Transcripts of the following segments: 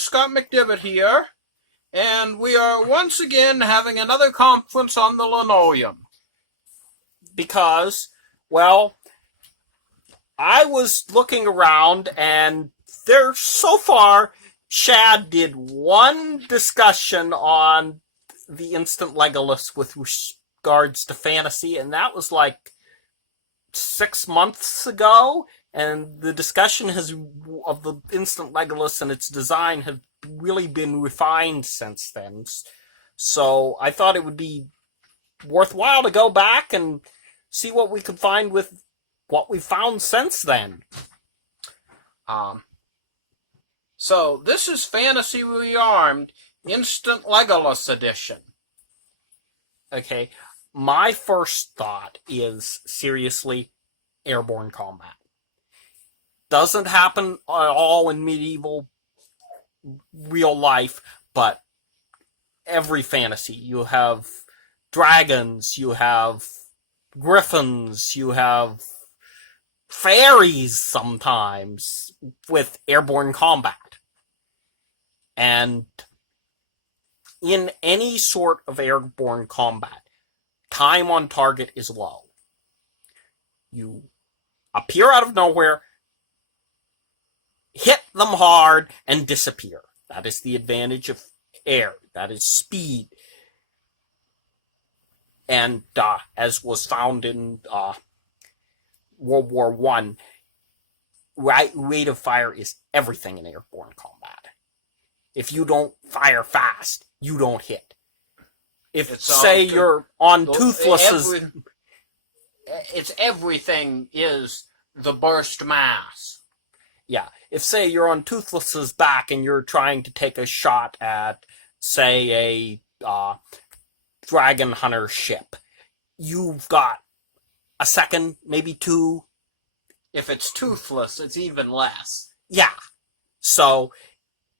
Scott McDivitt here, and we are once again having another conference on the linoleum. Because, well, I was looking around, and so far, Shad did one discussion on the Instant Legolas with regards to fantasy, and that was like 6 months ago. And the discussion of the Instant Legolas and its design have really been refined since then. So I thought it would be worthwhile to go back and see what we could find with what we've found since then. So this is Fantasy Rearmed Instant Legolas Edition. Okay, my first thought is, seriously, airborne combat. Doesn't happen at all in medieval real life, but every fantasy. You have dragons, you have griffins, you have fairies sometimes with airborne combat. And in any sort of airborne combat, time on target is low. You appear out of nowhere, hit them hard, and disappear. That is the advantage of air. That is speed. And as was found in World War I, rate of fire is everything in airborne combat. If you don't fire fast, you don't hit. If, say, you're on Toothless's... It's everything is the burst mass. Yeah, if, say, you're on Toothless's back and you're trying to take a shot at, say, a dragon hunter ship, you've got a second, maybe two. If it's Toothless, it's even less. Yeah. So,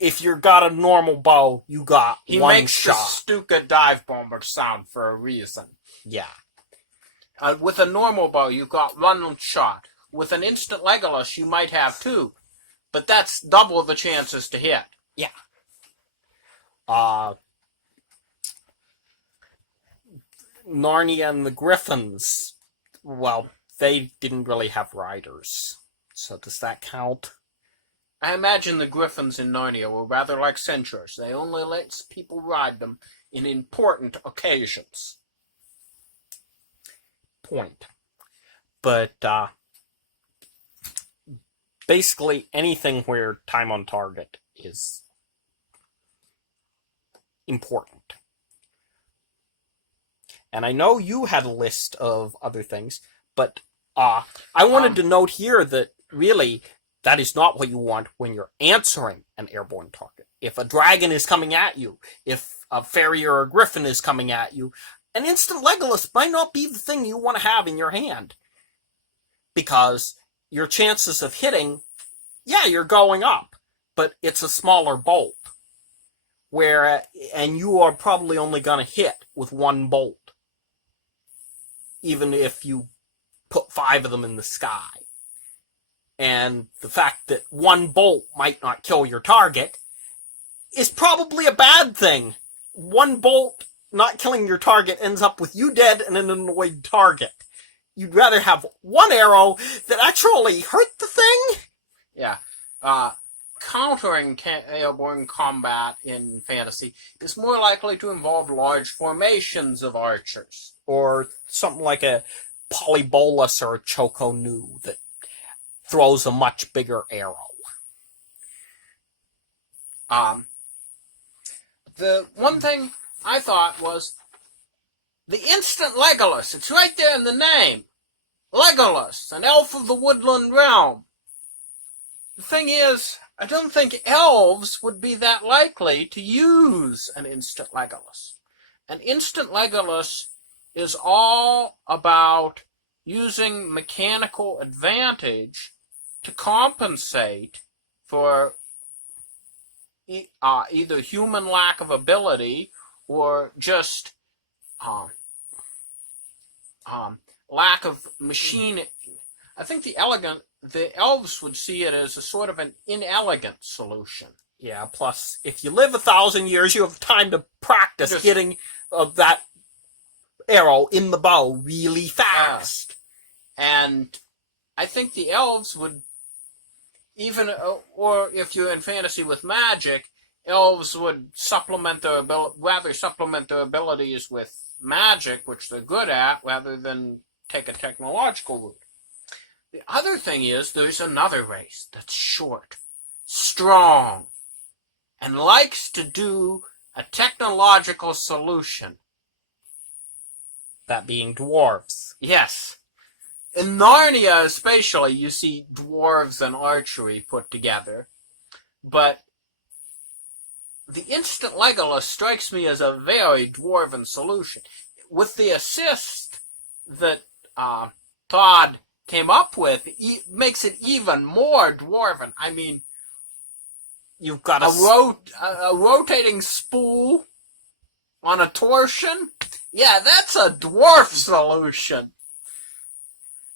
if you've got a normal bow, you got one shot. He makes the Stuka dive bomber sound for a reason. Yeah. With a normal bow, you've got one shot. With an Instant Legolas, you might have two. But that's double the chances to hit. Yeah. Narnia and the Griffins, well, they didn't really have riders. So does that count? I imagine the Griffins in Narnia were rather like centaurs. They only let people ride them in important occasions. Point. But, basically anything where time on target is important. And I know you had a list of other things, but I wanted to note here that really that is not what you want when you're answering an airborne target. If a dragon is coming at you, if a fairy or a griffin is coming at you, an Instant Legolas might not be the thing you want to have in your hand. Because your chances of hitting, yeah, you're going up, but it's a smaller bolt. And you are probably only going to hit with one bolt. Even if you put 5 of them in the sky. And the fact that one bolt might not kill your target is probably a bad thing. One bolt not killing your target ends up with you dead and an annoyed target. You'd rather have one arrow that actually hurt the thing? Yeah. Countering airborne combat in fantasy is more likely to involve large formations of archers. Or something like a Polybolus or a Choco Nu that throws a much bigger arrow. The one thing I thought was the Instant Legolas. It's right there in the name. Legolas, an elf of the woodland realm. The thing is, I don't think elves would be that likely to use an Instant Legolas. An Instant Legolas is all about using mechanical advantage to compensate for either human lack of ability or just lack of machine. I think the the elves would see it as a sort of an inelegant solution. Yeah, plus, if you live 1,000 years, you have time to practice getting that arrow in the bow really fast. And I think the elves would even, or if you're in fantasy with magic, elves would supplement their abilities with magic, which they're good at, rather than take a technological route. The other thing is, there's another race that's short, strong, and likes to do a technological solution. That being dwarves. Yes. In Narnia especially, you see dwarves and archery put together. But the Instant Legolas strikes me as a very dwarven solution. With the assist that Todd came up with, makes it even more dwarven. I mean, you've got a rotating spool on a torsion? Yeah, that's a dwarf solution.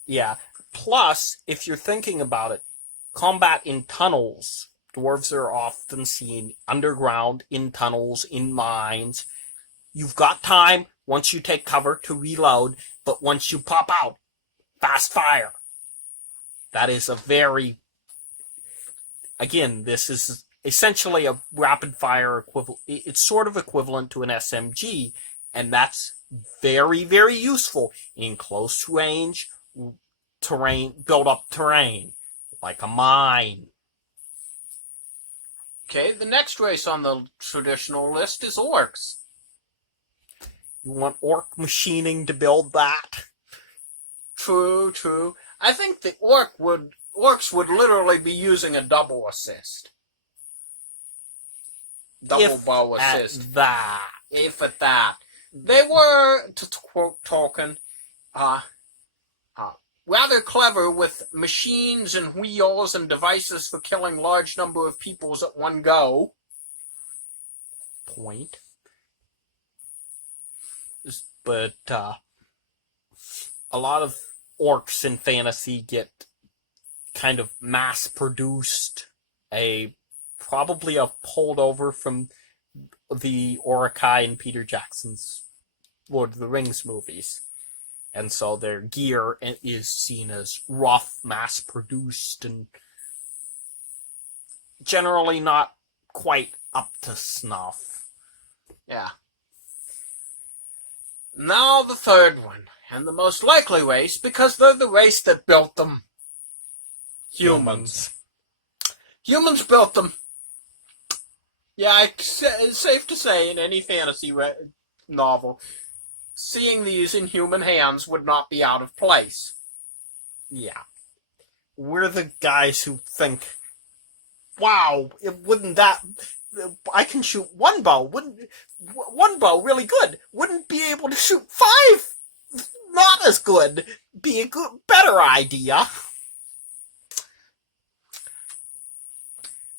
Yeah. Plus, if you're thinking about it, combat in tunnels. Dwarves are often seen underground, in tunnels, in mines. You've got time, once you take cover, to reload, but once you pop out, fast fire. That is a very... Again, this is essentially a rapid fire equivalent. It's sort of equivalent to an SMG, and that's very, very useful in close range terrain, build up terrain, like a mine. Okay, the next race on the traditional list is orcs. You want orc machining to build that? True. I think the orcs would literally be using a double assist. Double bow assist. If at that. They were, to quote Tolkien, rather clever with machines and wheels and devices for killing large number of peoples at one go. Point. But a lot of orcs in fantasy get kind of mass-produced, probably a holdover from the Orakai in Peter Jackson's Lord of the Rings movies. And so their gear is seen as rough, mass-produced, and generally not quite up to snuff. Yeah. Now the third one, and the most likely race, because they're the race that built them. Humans. Humans built them. Yeah, it's safe to say in any fantasy novel, seeing these in human hands would not be out of place. Yeah. We're the guys who think, wow, I can shoot one bow, one bow really good, wouldn't be able to shoot 5 not as good, be a better idea.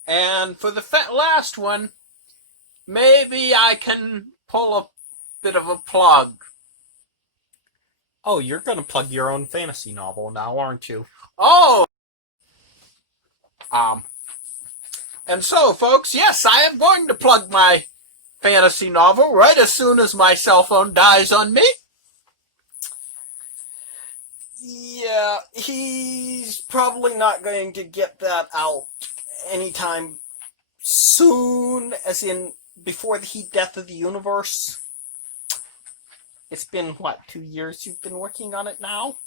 And for the last one, maybe I can pull a bit of a plug. Oh, you're going to plug your own fantasy novel now, aren't you? Oh! And so, folks, yes, I am going to plug my fantasy novel right as soon as my cell phone dies on me. Yeah, he's probably not going to get that out anytime soon, as in before the heat death of the universe. It's been, 2 years you've been working on it now?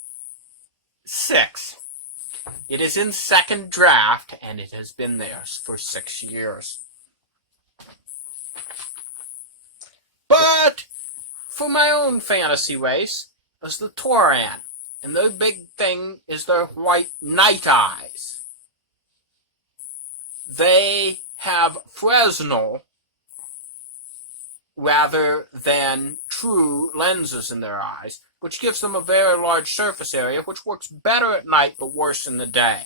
6. It is in second draft, and it has been there for 6 years. But for my own fantasy race is the Tauran, and their big thing is their white night eyes. They have Fresnel rather than true lenses in their eyes, which gives them a very large surface area, which works better at night but worse in the day.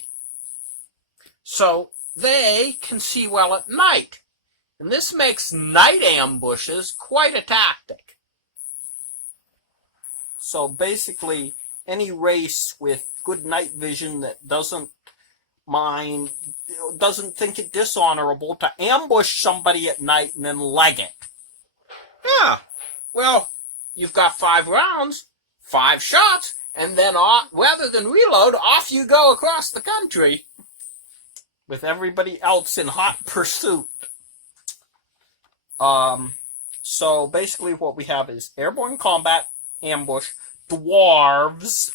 So they can see well at night, and this makes night ambushes quite a tactic. So basically, any race with good night vision that doesn't mind doesn't think it dishonorable to ambush somebody at night and then leg it. Yeah. Well, you've got 5 rounds, 5 shots, and then rather than reload, off you go across the country. With everybody else in hot pursuit. So basically what we have is airborne combat, ambush, dwarves,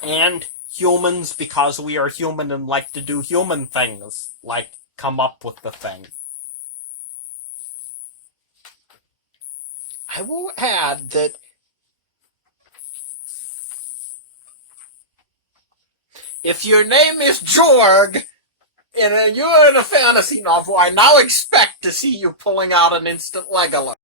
and humans, because we are human and like to do human things, like come up with the thing. I will add that if your name is Jorg, and you're in a fantasy novel, I now expect to see you pulling out an Instant Legolas.